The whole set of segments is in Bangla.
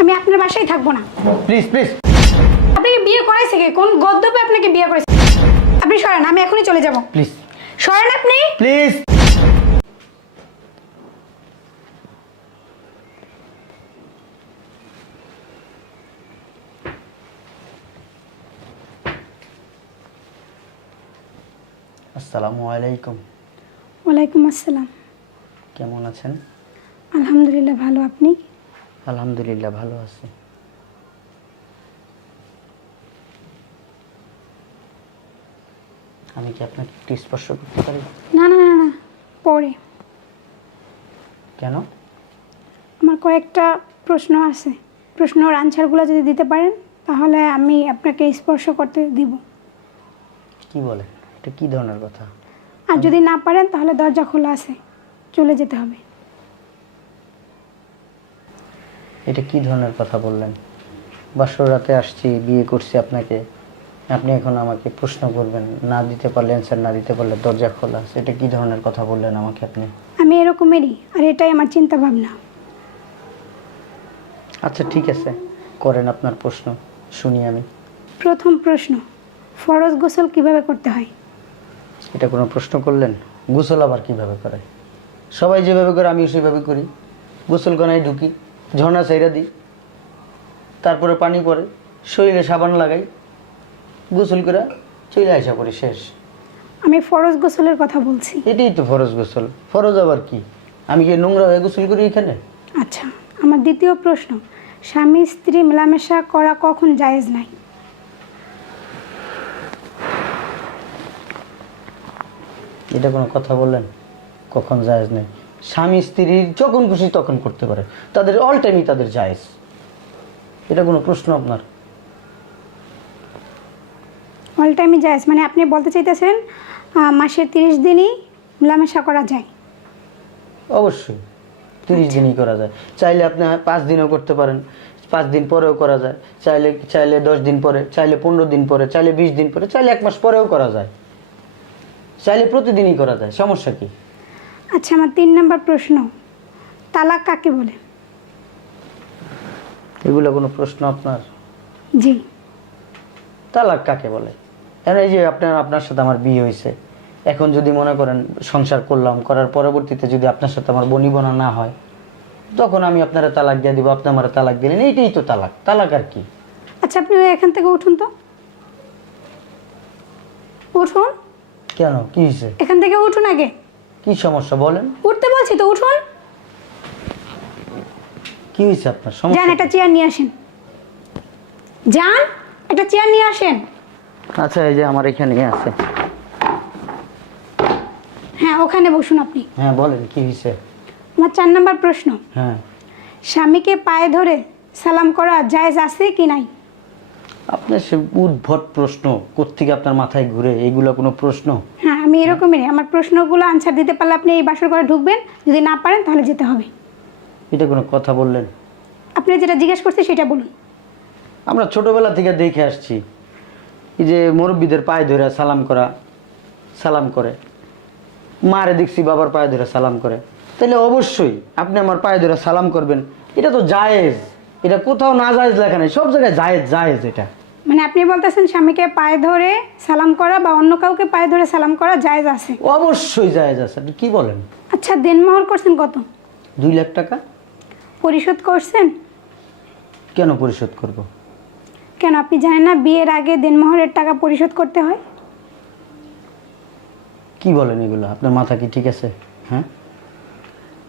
আমি আপনার বাসায় থাকবো না। Please please. আপনাকে বিয়ে করাইছে কে? কোন গদ্যপে আপনাকে বিয়ে করেছে? আপনি সরেন, আমি এখনই চলে যাব। প্লিজ সরেন আপনি। প্লিজ। আসসালামু আলাইকুম। ওয়ালাইকুম আসসালাম। কেমন আছেন? আলহামদুলিল্লাহ ভালো, আপনি? আলহামদুলিল্লাহ ভালো আছি। আমি কি আপনাকে একটু স্পর্শ করতে পারি? না না না না, পরে। কেন? আমার কয়েকটা প্রশ্ন আছে, প্রশ্নের আনসারগুলো যদি দিতে পারেন তাহলে আমি আপনাকে স্পর্শ করতে দিব। কি বলেন? এটা কি ধরনের কথা? আর যদি না পারেন তাহলে দরজা খোলা আছে, চলে যেতে হবে। এটা কি ধরনের কথা বললেন? বাসর রাতে আসছি, বিয়ে করছি আপনাকে, আপনি এখন আমাকে প্রশ্ন করবেন, না দিতে পারলে অ্যান্সার, না দিতে পারলে দরজা খোলা আছে। এটা কি ধরনের কথা বললেন আমাকে আপনি? আমি এরকমেরই, আর এটাই আমার চিন্তা ভাবনা। আচ্ছা ঠিক আছে, করেন আপনার প্রশ্ন, শুনি আমি। প্রথম প্রশ্ন, ফরজ গোসল কিভাবে করতে হয়? এটা কোনো প্রশ্ন করলেন? গোসল আবার কিভাবে করে? সবাই যেভাবে করে আমিও সেভাবে করি। গোসলখানায় ঢুকি, ঝর্ণা চাইরা দিই, তারপরে পানি পরে, শরীরে সাবান লাগাই, গোসল করে চলে আসা পরে, শেষ। আমি ফরজ গোসলের কথা বলছি। এটাই তো ফরজ গোসল। ফরজ আবার কি? আমি কি নোংরা হয়ে গোসল করি এখানে? আচ্ছা, আমার দ্বিতীয় প্রশ্ন, স্বামী স্ত্রী মেলামেশা করা কখন জায়েজ নাই? এটা কোনো কথা বললেন? কখন জায়েজ নেই? স্বামী স্ত্রীর যখন খুশি তখন করতে পারে, তাদের অল টাইমই তাদের জায়েজ। এটা কোনো প্রশ্ন আপনার? অল টাইমই জায়েজ মানে আপনি বলতে চাইতেছেন মাসের 30 দিনই মেলামেশা করা যায়? অবশ্যই 30 দিনই করা যায়। চাইলে আপনি 5 দিনও করতে পারেন, 5 দিন পরেও করা যায়, চাইলে চাইলে 10 দিন পরে, চাইলে 15 দিন পরে, চাইলে 20 দিন পরে, চাইলে 1 মাস পরেও করা যায়, চাইলে প্রতিদিনই করা যায়, সমস্যা কি? আচ্ছা, আমার 3 নম্বর প্রশ্ন, তালাক কাকে বলে? এগুলো কোনো প্রশ্ন আপনার? জি। তালাক কাকে বলে? এখন এই যে আপনার সাথে আমার বিয়ে হয়েছে, এখন যদি মনে করেন সংসার করলাম, করার পরবর্তীতে যদি আপনার সাথে আমার বনিবনা না হয়, তখন আমি আপনারা তালাক দিয়ে দিব, আপনি আমার তালাক দিলেন, এইটাই তো তালাক। তালাক আর কি? আচ্ছা, আপনি এখান থেকে উঠুন তো, উঠুন। কেন, কি হয়েছে? এখান থেকে উঠুন আগে। কি সমস্যা বলেন? উঠতে বলছি তো, উঠুন। কি হয়েছে আপনার? যান, সমস্যা? একটা চেয়ার নিয়ে আসেন। যান, একটা চেয়ার নিয়ে আসেন। আচ্ছা, এই যে আমার এখানে আছে। হ্যাঁ, ওখানে বসুন আপনি। হ্যাঁ বলেন, কি হয়েছে? আমার 4 নম্বর প্রশ্ন, হ্যাঁ। স্বামীকে পায়ে ধরে সালাম করা জায়েজ আছে কি নাই? আপনার সে উদ্ভট প্রশ্ন কোত্থেকে আপনার মাথায় ঘুরে? এগুলো কোনো প্রশ্ন? হ্যাঁ, আমি এরকমই। আমার প্রশ্নগুলো আনসার দিতে পারলে আপনি এই বাসর ঘরে ঢুকবেন, যদি না পারেন তাহলে যেতে হবে। এটা কোনো কথা বললেন? আপনি যেটা জিজ্ঞেস করছেন সেটা বলুন। আমরা ছোটবেলা থেকে দেখে আসছি, এই যে মুরব্বীদের পায়ে ধরে সালাম করে, মারে দেখছি বাবার পায়ে ধরে সালাম করে, তাহলে অবশ্যই আপনি আমার পায়ে ধরে সালাম করবেন। এটা তো জায়েজ, এটা কোথাও না জায়েজ লেখা নেই, সব জায়গায় জায়েজ জায়েজ। এটা মানে আপনি বলতেছেন স্বামীকে পায়ে ধরে সালাম করা বা অন্য কাউকে পায়ে ধরে সালাম করা জায়েজ আছে? অবশ্যই জায়েজ আছে। আপনি কি বলেন? আচ্ছা, দেনমোহর করছেন কত? 2 লাখ টাকা। পরিশোধ করছেন? কেন পরিশোধ করব? কেন, আপনি জানেন না বিয়ের আগে দেনমোহরের টাকা পরিশোধ করতে হয়? কি বলেন এগুলো? আপনার মাথা কি ঠিক আছে? হ্যাঁ,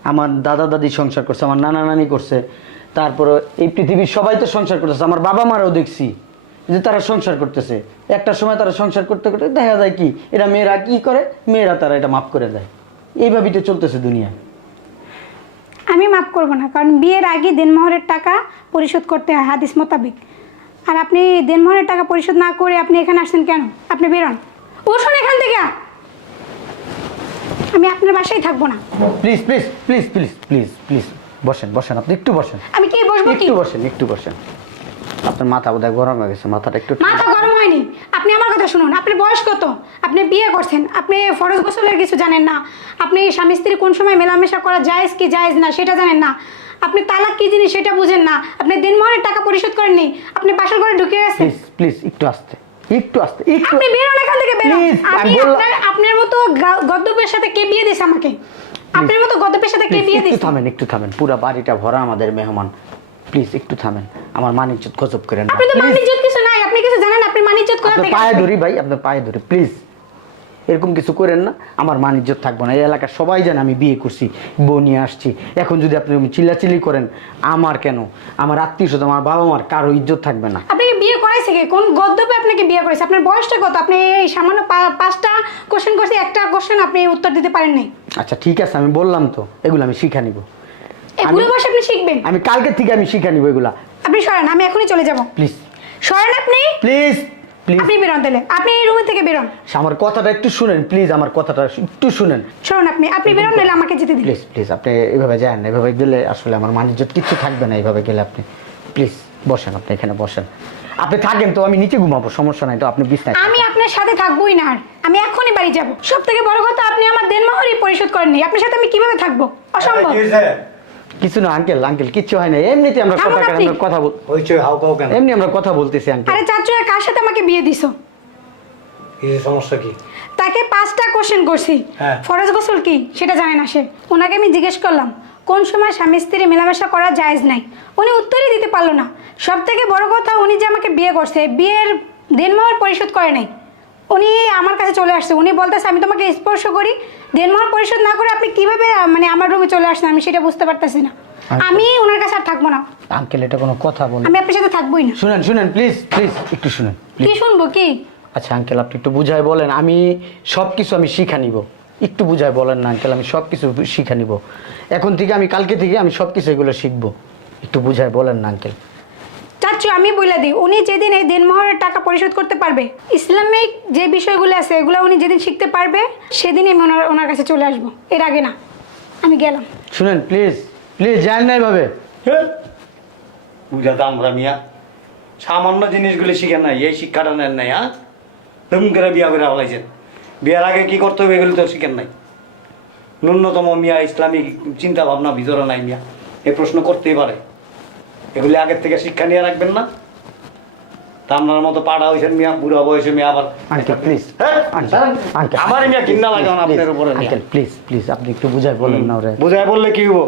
আমার দাদা দাদি সংসার করছে, আমার নানা নানি করছে, তারপরে এই পৃথিবীর সবাই তো সংসার করতেছে, আমার বাবা মারাও দেখছি যে তারা সংসার করতেছে। একটা সময় তারা সংসার করতে করতে দেখা যায় কি, এরা মেয়েরা কি করে, মেয়েরা তারা এটা মাফ করে দেয়। এইভাবেই তো চলতেছে দুনিয়া। আমি মাফ করব না, কারণ বিয়ের আগে দেনমোহরের টাকা পরিশোধ করতে হয় হাদিস মোতাবেক। আর আপনি দেনমোহরের টাকা পরিশোধ না করে আপনি এখানে আসছেন কেন? আপনি বেরোন, উঠুন এখান থেকে। আমি আপনার বাসায় থাকবো না। Please please please please please please বসেন, বসেন, আপনি একটু বসেন। আমি কি বসবো? কি একটু বসেন, একটু বসেন। আপনার মাথা বোধহয় গরম হয়ে গেছে, মাথাটা একটু মাথা গরম হয়নি। আপনি আমার কথা শুনুন, আপনার বয়স কত? আপনি বিয়ে করছেন, আপনি ফরজ গোসলের কিছু জানেন না, আপনি স্বামী স্ত্রী কোন সময় মেলামেশা করা জায়েজ কি জায়েজ না সেটা জানেন না, আপনি তালাক কি জিনিস সেটা বুঝেন না, আপনি দিনমহরের টাকা পরিশোধ করেননি, আপনি বাসার ঘরে ঢুকে গেছেন। প্লিজ প্লিজ একটু আস্তে, একটু আস্তে, একটু। আপনি বেরোন এখান থেকে, বেরোন। Please, আমি আমি বললাম- আপনার মতো গদ্দপের সাথে কে বিয়ে দিয়েছে আমাকে? আপনার মতো গদ্দপের সাথে কে Please, বিয়ে একটু দিয়েছে? থামেন, একটু থামেন। পুরো বাড়িটা ভরা আমাদের মেহমান। প্লিজ একটু থামেন, আমার মান ইজ্জত গজব করেন না। আপনি তো Please, মানিজ্জত কিছু নাই, আপনি কিছু জানেন? আপনি মানিজ্জত কোথা আপনার থেকে পায়ে আসবে? ধরি ভাই, আপনার পায়ে ধরি, প্লিজ এরকম কিছু করেন না। আমার মান ইজ্জত থাকবে না। এই এলাকার সবাই জানে আমি বিয়ে করছি, বউ নিয়ে আসছি। এখন যদি আপনি চিল্লাচিল্লি করেন, আমার কেন, আমার আত্মীয় স্বজন, আমার বাবা মার কারো ইজ্জত থাকবে না। আপনাকে বিয়ে করাইছে কে? কোন গদ্দপে আপনাকে বিয়ে করেছে? আপনার বয়সটা কত? আপনি এই সামান্য 5টা কোশ্চেন করছি, একটা কোশ্চেন আপনি উত্তর দিতে পারেন নাই। আচ্ছা ঠিক আছে, আমি বললাম তো এগুলো আমি শিখা নিব। এই বুড়ো বয়সে আপনি শিখবেন? আমি কালকে থেকে আমি শিখা নিব এগুলা। আপনি সরেন, আমি এখনই চলে যাব। প্লিজ সরেন আপনি, প্লিজ প্লিজ, আপনি বেরোন তাহলে, আপনি এই রুম থেকে বেরোন। আমার কথাটা একটু শুনেন প্লিজ, আমার কথাটা একটু শুনেন সরুন আপনি বেরোন, নাহলে আমাকে যেতে দিন। Please please. আপনি এভাবে যান না, এভাবে গেলে আসলে আমার মান ইজ্জত কিচ্ছু থাকবে না। এইভাবে গেলে আপনি প্লিজ বসেন, আপনি এখানে বসেন। আপনি থাকেন তো, আমি নিচে ঘুমাবো, সমস্যা নাই তো, আপনি বিছনায় থাকেন। আমি আপনার সাথে থাকবোই না, আর আমি এখনই বাড়ি যাব। সব থেকে বড় কথা, আপনি আমার দেনমোহরই পরিশোধ করেননি। আপনার সাথে আমি কিভাবে থাকবো? অসম্ভব। কিছু না আঙ্কেল, আঙ্কেল কিচ্ছু হয় না, এমনিতে আমরা থামুন কথা আপনি। আমরা কথা বল, হইচই হাউকাউ কেন? এমনি আমরা কথা বলতেছি আঙ্কেল। আরে চাচু, কার সাথে আমাকে বিয়ে দিছো? কি সমস্যা কি? তাকে 5টা কোশ্চেন করছি, হ্যাঁ। ফরজ গোসল কি সেটা জানে না সে। ওনাকে আমি জিজ্ঞেস করলাম কোন সময় স্বামী স্ত্রী মেলামেশা করা জায়েজ নাই, উনি উত্তরই দিতে পারলো না। সব থেকে বড় কথা, উনি যে আমাকে বিয়ে করছে, বিয়ের দেনমোহর পরিশোধ করে নাই। উনি আমার কাছে চলে আসছে, উনি বলতেছে আমি তোমাকে স্পর্শ করি, দেনমোহর পরিশোধ না করে আপনি কিভাবে মানে আমার রুমে চলে আসছেন, আমি সেটা বুঝতে পারতেছি না। আমি ওনার কাছে আর থাকবো না, আঙ্কেল এটা কোনো কথা বল, আমি আপনার সাথে থাকবোই না। শুনেন শুনেন প্লিজ প্লিজ একটু শুনেন কি প্লিজ। শুনবো কি? আচ্ছা আঙ্কেল আপনি একটু বুঝায় বলেন, আমি সব কিছু আমি শিখা নিব। একটু বুঝায় বলেন না আঙ্কেল, আমি সব কিছু শিখা নিব। এখন থেকে আমি কালকে থেকে আমি সব কিছু এগুলো শিখবো। একটু বুঝায় বলেন না আঙ্কেল। চাচ্ছু, আমি বলে দিই, উনি যেদিন এই দেনমোহরের টাকা পরিশোধ করতে পারবে, ইসলামিক যে বিষয়গুলো আছে এগুলো উনি যেদিন শিখতে পারবে, সেদিনই আমি ওনার কাছে চলে আসবো, এর আগে না। আমি গেলাম। শুনেন প্লিজ প্লিজ, যান না এভাবে। বুঝা দাম মিয়া, সামান্য জিনিসগুলি শিখেন নাই, এই শিক্ষাটা নেন নাই। হ্যাঁ, ধুম করে বিয়া করে হলাইছেন। বিয়ার আগে কি করতে হবে এগুলি তো শিখেন নাই। ন্যূনতম মিয়া ইসলামিক চিন্তা ভাবনা ভিতরে নাই মিয়া, এই প্রশ্ন করতেই পারে। এগুলি আগের থেকে শিক্ষা নিয়ে রাখবেন না। তা আপনার মতো পাড়া হয়েছেন মিয়া, বুড়া বয়সে মিয়া আবার। আঙ্কেল প্লিজ, হ্যাঁ, আঙ্কেল আমার মিয়া ঘৃণা লাগে না আপনার উপরে মিয়া। আঙ্কেল প্লিজ প্লিজ, আপনি একটু বুঝায় বলেন না ওরে। বুঝায় বললে কি হবো?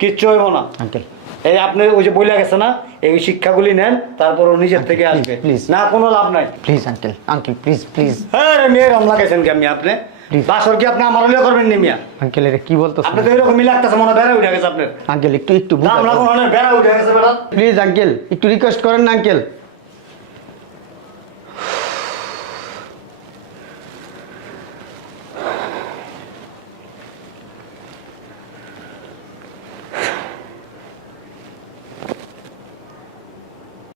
কিচ্ছু হইব না। আঙ্কেল এই আপনি ওই যে বলে গেছে না, এই শিক্ষাগুলি নেন, তারপর ও নিজের থেকে আসবে। please. না কোনো লাভ নাই। Please uncle, uncle please please. হ্যাঁ রে, মেয়ের রমলা গেছেন কি আমি আপনি? Please. বাসর কি আপনি আমার হলেও করবেন নি মিয়া? আঙ্কেল এটা কি বলতেছেন? আপনি তো এরকমই লাগতেছে, মনে হয় বেড়া উঠে গেছে আপনার। আঙ্কেল একটু একটু দাম লাগুন বেড়া উঠে গেছে বেড়া। প্লিজ আঙ্কেল একটু রিকোয়েস্ট করেন না আঙ্কেল।